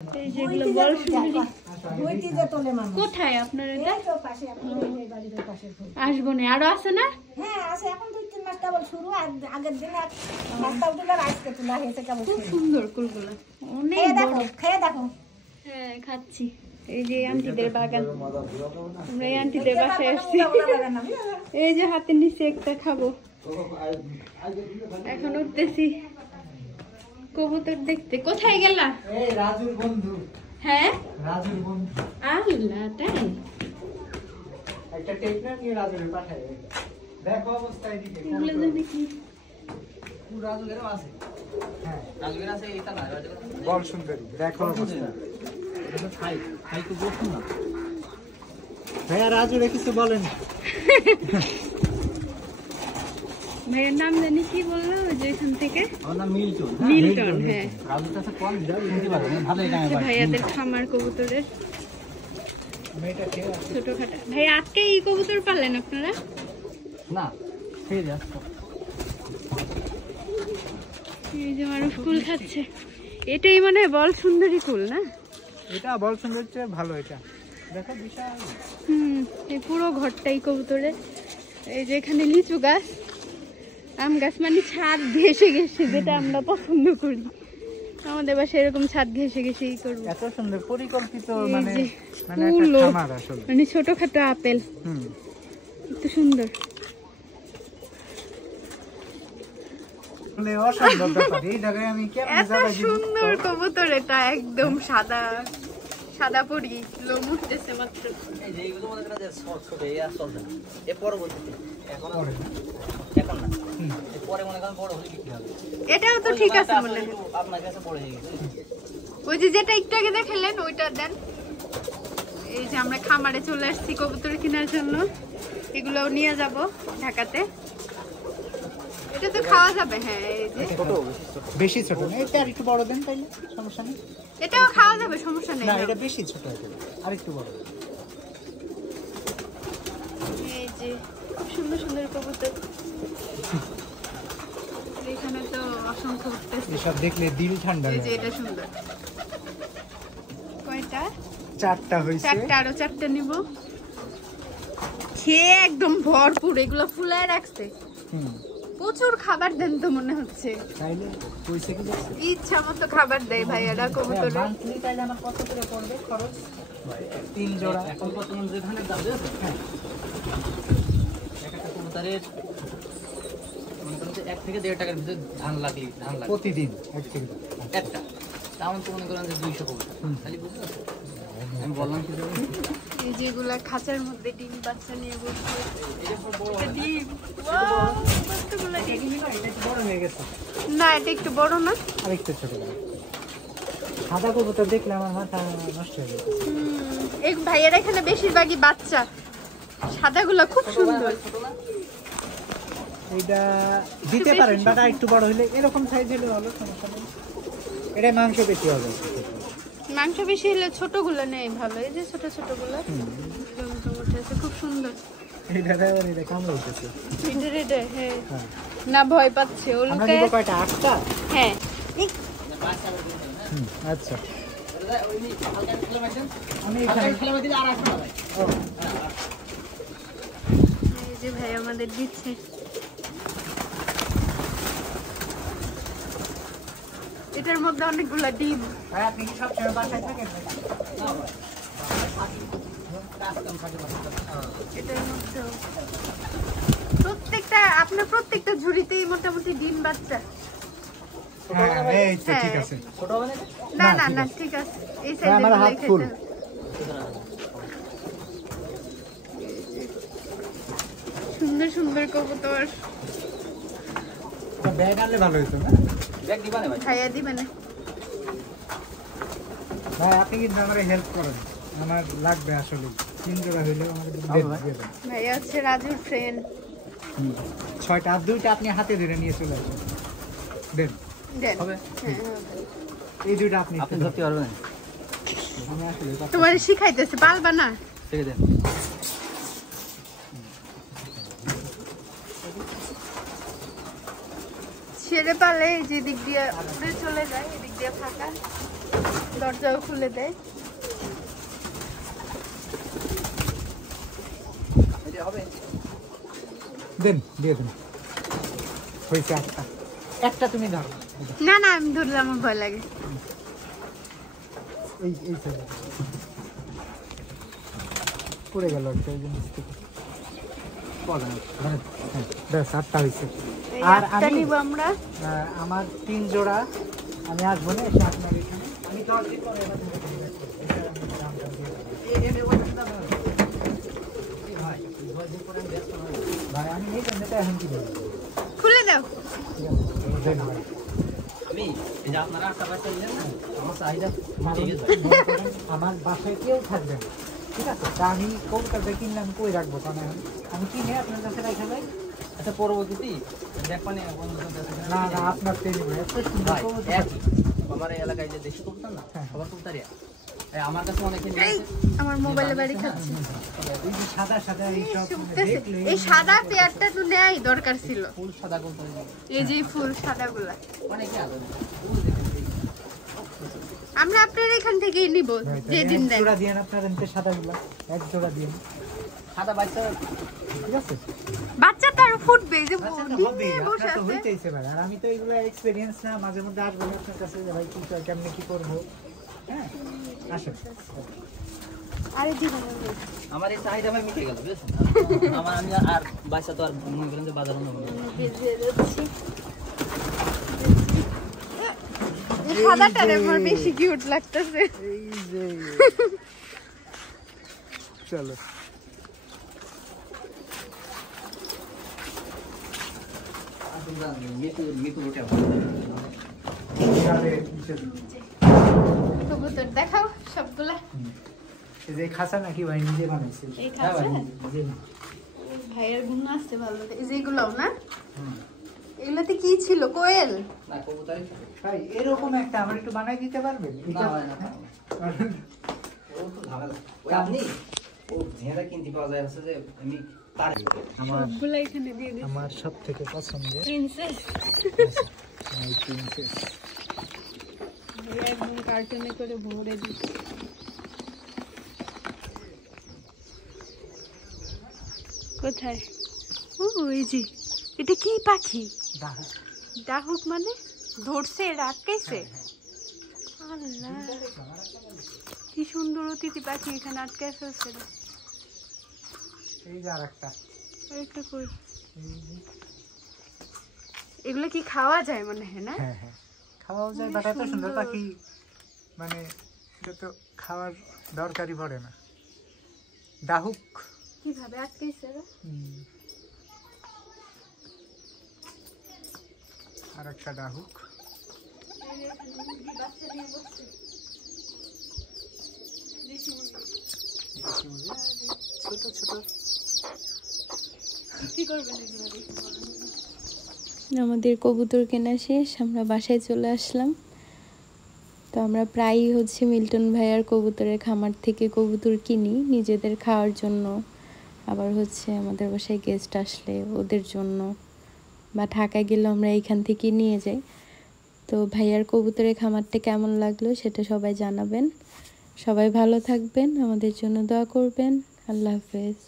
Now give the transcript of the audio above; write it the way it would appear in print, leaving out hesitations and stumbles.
এই যেগুলো বল সুন্দরী কোথায় আপনার এটা? আসবো না, আরো আছে না? হ্যাঁ আছে, এখন 2-3 মাস কেবল শুরু। আগের দিন রাস্তা উঠে আজকে তোলা হয়েছে কেবল। খুব সুন্দর কুলগুলো, অনেক বড়। খেয়ে দেখো। হ্যাঁ খাচ্ছি। এই যে আন্টিদের বাগান, আমরা এই আন্টিদের বাসায় আসছি। এই যে হাতের নিচে একটা খাবো। এখন উঠতেছি কবুতর দেখতে। কোথায় গেলা? এই রাজুর বন্ধু। হ্যাঁ রাজুর বন্ধু। আল্লাহ, তাই? একটা টেকনার নিয়ে রাজুরে পাঠায়। দেখো অবস্থা এদিকে। এগুলো জানি কি? রাজুরেরও আছে। হ্যাঁ রাজুরের আছে, এটা না রাজুর বল সুন্দরী। দেখো অবস্থা। এটা খাই তো বসুন না ভাইয়া। রাজুরে কিছু বলেন। ভাইয়ের নাম জানি কি বললো যে এখান থেকে? আমার নাম মিল্টন। মিল্টন, হ্যাঁ। রাজুর কাছে কম দাও, হিন্দি পারে না, ভালোই টাকা পায়। ভাইয়াদের খামার কবুতরের মেয়েটা খেয়ে আছে ছোটখাটো। ভাই আজকে এই কবুতর পালেন আপনারা? না, খেয়ে যাচ্ছে। এই যে মানুষ কুল খাচ্ছে। এটাই মানে বল সুন্দরী কুল না? এটা বল সুন্দর চেয়ে ভালো। এটা দেখো বিশাল। এই পুরো ঘরটাই কবুতরে। এই যে এখানে লিচু গাছ, আম গাছ, মানে ছাদ ঘেসে ঘেসে, যেটা আমরা পছন্দ করি। আমাদের বাসায় এরকম ছাদ ঘেসে ঘেসেই করবো। এত সুন্দর পরিকল্পিত, এই মানে যে মানে একটা ফুল, খামার আসলে। মানে ছোটখাটো আপেল, এত সুন্দর। মানে অসম্ভব ব্যাপার। এই জায়গায় আমি কেমন এত সুন্দর কবুতর, এটা একদম সাদা সাদা পরি, লোম উঠতেছে মাত্র। এই যে এইগুলো মনে করেন যে ছোট এই আর চলবে না, এ পরবর্তীতে এখন না, এর পরে মনে করেন বড় হলে বিক্রি হবে। এটাও তো ঠিক আছে মনে হয়। আপনার কাছে বড় হয়ে গেছে। ওই যে যেটা একটু আগে দেখালেন ওইটা দেন। এই যে আমরা খামারে চলে আসছি কবুতর কেনার জন্য। এগুলো নিয়ে যাব ঢাকাতে। এটা তো খাওয়া যাবে। হ্যাঁ এই যে বেশি ছোট না, এটা আর একটু বড় দেন তাইলে সমস্যা নেই। এটাও খাওয়া যাবে, সমস্যা নেই। না এটা বেশি ছোট, আর একটু বড়। এই যে খুব সুন্দর সুন্দর কবুতর। এখানে তো অসংখ্য উঠতেছে। এসব দেখলে দিল ঠান্ডা এই হয়ে যে যায়। এটা সুন্দর। কয়টা? 4টা হইছে। 4টা, আরো 4টা নিব। খেয়ে একদম ভরপুর, এগুলো ফুলায় রাখছে। প্রচুর খাবার দেন তো মনে হচ্ছে। তাইলে কইছে কি দেখছ? ইচ্ছা মতো খাবার দেয় ভাইয়ারা কবুতরে। মান্থলি তাইলে আমার কত করে পড়বে খরচ? 3 জোড়া। এখন বর্তমান যে ধানের দাম আছে, হ্যাঁ, একটা কবুতরের মনে করেন যে 1 থেকে 1.5 টাকার ভিতরে ধান লাগে প্রতিদিন একটা। তেমন তো মনে করেন যে 200 কবুতর, খালি বুঝতে পারছো? আমি বললাম কি এই যেগুলা খাঁচার মধ্যে ডিম বাচ্চা নিয়ে বসে। এটা খুব বড় এটা ডিম, ওয়াও, কতগুলা ডিম। এটা একটু বড় হয়ে গেছে। না এটা একটু বড় না? আর একটু ছোট করে। সাদা কবুতর দেখলে আমার মাথা নষ্ট হয়ে যায়। এই ভাইয়ারা এখানে বেশিরভাগই বাচ্চা। সাদাগুলা খুব সুন্দর। এইটা দিতে পারেন, বাট আর একটু বড় হলে এরকম সাইজ হলে ভালো, সমস্যা নেই। এটা মাংস বেশি হবে। মাংস বেশি হলে ছোটগুলো নেই ভালো। এই যে ছোট ছোটগুলো খুব সুন্দর। এটা দেখেন, এটা কামড় হইতেছে। এটা হ্যাঁ, না ভয় পাচ্ছে ও আমরা লুকায়। নিব কয়টা? 8টা? হ্যাঁ। আচ্ছা আমি হালকা এখানে খেলা দিলে আর আসবে না ভাই। এই যে ভাই আমাদের দিচ্ছে। এটার মধ্যে অনেকগুলা ডিম। ভাই আপনি কি সবসময় বাসায় থাকেন? এটার মধ্যে প্রত্যেকটা আপনার প্রত্যেকটা ঝুড়িতেই মোটামুটি ডিম বাচ্চা। হ্যাঁ এই তো ঠিক আছে। ছোট হবে না? না না না ঠিক আছে। এই হ্যাঁ, আমার হাত সাইজে ফুল। সুন্দর সুন্দর কবুতর। ব্যাগ আনলে ভালো হতো না? ব্যাগ দিবা না ভাই? খাইয়া দিবেন। ভাই আপনি কিন্তু আমার হেল্প করেন, আমার লাগবে আসলে। 3 জোড়া হইলেও আমাকে দিয়ে দেন। ভাই আছে রাজুর ফ্রেন্ড। 6টা, আর 2টা আপনি হাতে ধরে নিয়ে চলে আসেন। দেন দেন। হবে? হ্যাঁ, এই 2টা আপনি আপনি ধরতে পারবেন? আমি আসলে তোমার শিখাইতেছে, পারবা না? ঠিক আছে। ছেড়ে পালে যে দিক দিয়ে উড়ে চলে যায়, এদিক দিয়ে ফাঁকা। দরজাও খুলে দেয়। এটা হবে দেন, দিয়ে দেন। হয়েছে একটা, একটা তুমি ধরো। না না, আমি ধরলে আমার ভয় লাগে। এই এই সাইডে পড়ে গেল একটা ওই জিনিস থেকে। হ্যাঁ, ব্যাস 8টা হয়েছে। এই আর একটা আমি নিব আমরা। আমার 3 জোড়া আমি আসবো না, এসে আপনার এখানে আমি 10 দিন পরে এবার থেকে দিয়ে দেবো। এটা আমি দামটা দিয়ে দেবো। ভাই আমি এই জন্যটা এখন কি বলবো, খুলে দাও। ঠিক আছে দেন ভাই। আমি এই যে আপনারা 8টা বাচ্চা নিলেন না, আমার চাহিদা ঠিক আছে। আমার বাসায় কেউ থাকবে না, ঠিক আছে? তা আমি কবুতরটা কিনলাম, কই রাখবো? কারণ আমি কিনে আপনার কাছে রেখে যাই। আচ্ছা পরবর্তীতে দেখবানি না না, আপনার তৈরি ভাই এত সুন্দর ভাই কবুতর। আমার এই এলাকায় যে দেশি কবুতর না, হ্যাঁ। সবার কবুতরই আমার কাছে অনেকে এই আমার মোবাইলে বাড়ি খাচ্ছে। এই যে সাদা সাদা এইসব শুকতেছে। দেখলে এই সাদা পেয়ারটা তো নেই, দরকার ছিল। ফুল সাদা কবুতর এই যে ফুল সাদাগুলা অনেকে আলাদা আমরা আপনার এখান থেকেই নিব যেদিন দেন। এক জোড়া দিয়ে আপনার এনতে সাদাগুলা এক জোড়া দিয়ে, সাদা বাচ্চা ঠিক আছে? বাচ্চা তো আর ফুটবে, এই যে আচ্ছা, তো ডিম হবেই, নিয়ে বসে আপনার তো আছে। হইতেইছে ভাই। আর আমি তো এগুলো এক্সপেরিয়েন্স না, মাঝে মধ্যে আসবো আপনার কাছে যে ভাই কি চাই, কেমনে কি করবো। হ্যাঁ আসেন। আরে দিবেন আমার এই চাহিদা ভাই মিটে গেল, বুঝছেন? আমার আমি আর বাচ্চা তো আর মনে করেন যে বাজার অন্য কোনো ভেজে যাচ্ছি। এই সাদাটারে আমার বেশি কিউট লাগতেছে। এই যে চলো মিটু উঠে কবুতর দেখাও সবগুলা। এই যে খাঁচা নাকি ভাই নিজে বানাইছে? এই হ্যাঁ ভাই, খাঁচা? নিজে। ভাইয়ের গুণ আছে ভালো। এই যে এগুলাও না, এগুলাতে কি ছিল? কোয়েল? না কবুতরই ভাই এরকম একটা আমার একটু বানাই দিতে পারবেন? না ভাই না ও তো ঝামেলা। ওই আপনি ও ঝেড়া কিনতে পাওয়া যায় আছে যে আমি তার আমার সবগুলা এখানে দিয়ে দিই। আমার সব থেকে পছন্দের প্রিন্সেস মাই প্রিন্সেস। একদম কার্টুনে করে ভরে দিই। কোথায়? ও এই যে, এটা কি পাখি? দারুণ। ডাহুক মানে ধরছে, এটা আটকাইছে? আল্লাহ, কি সুন্দর অতিথি পাখি এখানে আটকায় ফেলছে রে। এই যে আরেকটা। আরেকটা কই? এগুলো কি খাওয়া যায় মনে হয় না? হ্যাঁ হ্যাঁ, খাওয়াও যায়, বাট এত সুন্দর পাখি মানে এটা তো খাওয়ার দরকারই পড়ে না। ডাহুক। কিভাবে আটকাইছে রে? আর একটা ডাহুক। ছোট ছোট। আমাদের কবুতর কেনা শেষ, আমরা বাসায় চলে আসলাম। তো আমরা প্রায়ই মিল্টন ভাইয়ার কবুতরের খামার থেকে কবুতর কিনি নিজেদের খাওয়ার জন্য, আবার আমাদের বাসায় গেস্ট আসলে ওদের জন্য, বা ঢাকায় গেলে আমরা এইখান থেকে নিয়ে যাই। তো ভাইয়ার কবুতরের খামারটা কেমন লাগলো সেটা সবাই জানাবেন। সবাই ভালো থাকবেন, আমাদের জন্য দোয়া করবেন। আল্লাহ হাফেজ।